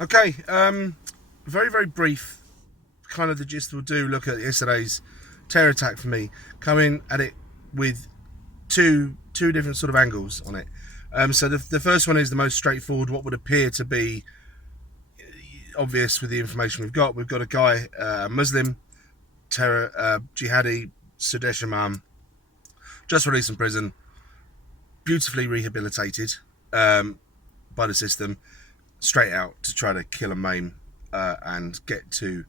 Okay, very, very brief, kind of the gist we'll do. Look at yesterday's terror attack for me, coming at it with two different sort of angles on it. So the first one is the most straightforward, what would appear to be obvious with the information we've got. We've got a guy, Muslim, terror, jihadi, Sudesh Imam, just released from prison, beautifully rehabilitated by the system, straight out to try to kill and maim and get to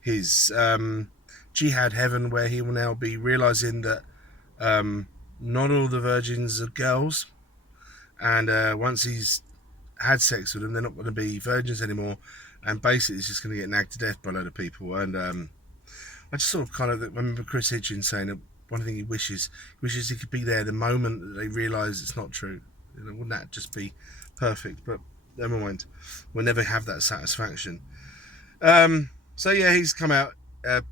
his jihad heaven, where he will now be realizing that not all the virgins are girls, and once he's had sex with them, they're not going to be virgins anymore, and basically he's just going to get nagged to death by a load of people. And I just sort of kind of remember Chris Hitchens saying that one thing he wishes he could be there the moment that they realise it's not true. Wouldn't that just be perfect? But never mind, we'll never have that satisfaction. So yeah, he's come out,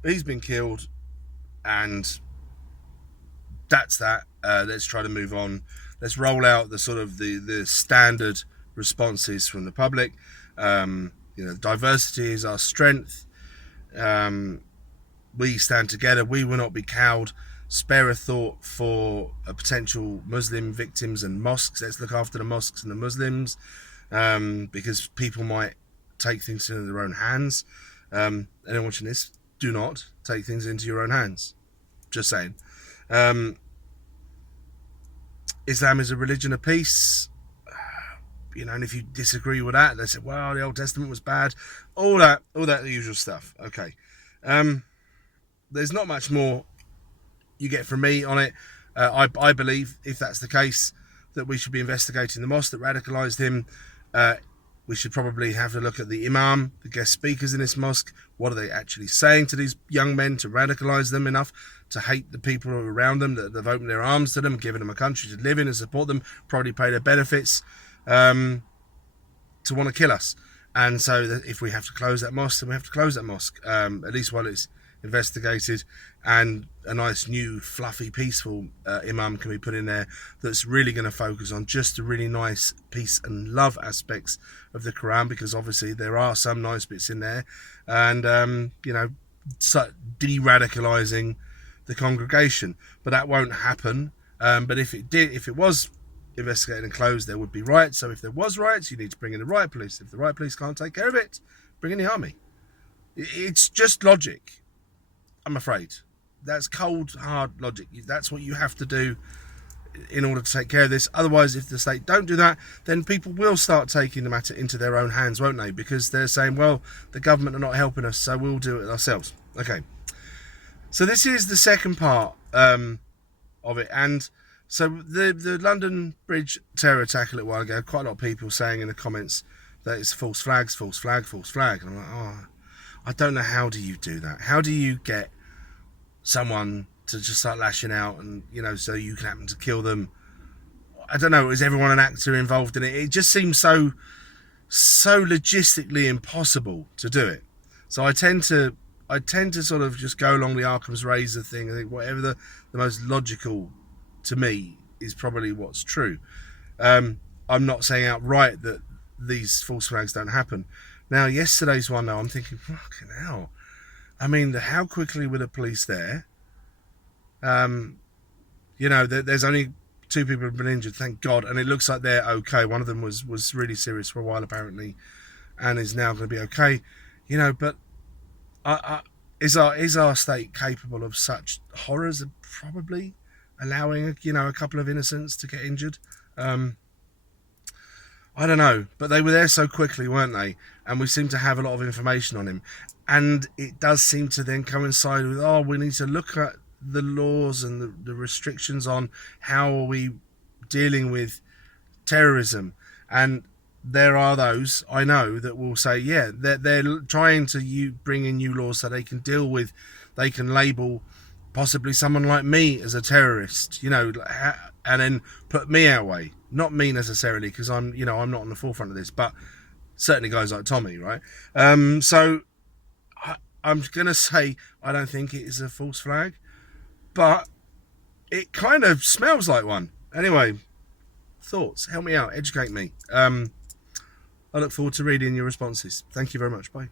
he's been killed, and that's that. Let's try to move on. Let's roll out the sort of the standard responses from the public. Diversity is our strength. We stand together. We will not be cowed. Spare a thought for potential Muslim victims and mosques. Let's look after the mosques and the Muslims, because people might take things into their own hands. Anyone watching this, do not take things into your own hands. Just saying. Islam is a religion of peace. And if you disagree with that, they say, well, the Old Testament was bad. All that usual stuff. Okay. There's not much more you get from me on it. I believe, if that's the case, that we should be investigating the mosque that radicalised him. We should probably have a look at the imam, the guest speakers in this mosque. What are they actually saying to these young men to radicalise them enough to hate the people around them, that they've opened their arms to them, given them a country to live in and support them, probably pay their benefits, to want to kill us. And so if we have to close that mosque, then we have to close that mosque, at least while it's investigated, and a nice new fluffy peaceful imam can be put in there that's really going to focus on just the really nice peace and love aspects of the Quran, because obviously there are some nice bits in there, and de-radicalizing the congregation. But that won't happen. But if it was investigated and closed, there would be riots. So if there was riots, you need to bring in the riot police. If the riot police can't take care of it, bring in the army. It's just logic, I'm afraid. That's cold, hard logic. That's what you have to do in order to take care of this. Otherwise, if the state don't do that, then people will start taking the matter into their own hands, won't they? Because they're saying, well, the government are not helping us, so we'll do it ourselves. Okay. So this is the second part of it. And so the London Bridge terror attack a little while ago, quite a lot of people saying in the comments that it's false flags, false flag, false flag. And I'm like, oh, I don't know, how do you do that? How do you get someone to just start lashing out and, so you can happen to kill them? I don't know, is everyone an actor involved in it? It just seems so logistically impossible to do it. So I tend to sort of just go along the Occam's razor thing. I think whatever the most logical to me is probably what's true. I'm not saying outright that these false flags don't happen. Now, yesterday's one, though, I'm thinking, fucking hell. I mean, how quickly were the police there? There's only 2 people who've been injured, thank God, and it looks like they're okay. One of them was really serious for a while, apparently, and is now going to be okay. But is our state capable of such horrors of probably allowing a couple of innocents to get injured? I don't know, but they were there so quickly, weren't they? And we seem to have a lot of information on him, and it does seem to then coincide with, we need to look at the laws and the restrictions on how are we dealing with terrorism. And there are those, I know, that will say, yeah, they're trying to bring in new laws so they can they can label possibly someone like me as a terrorist, and then put me our way. Not me necessarily, because I'm not on the forefront of this, but certainly guys like Tommy, right? So I'm going to say I don't think it is a false flag, but it kind of smells like one. Anyway, thoughts? Help me out. Educate me. I look forward to reading your responses. Thank you very much. Bye.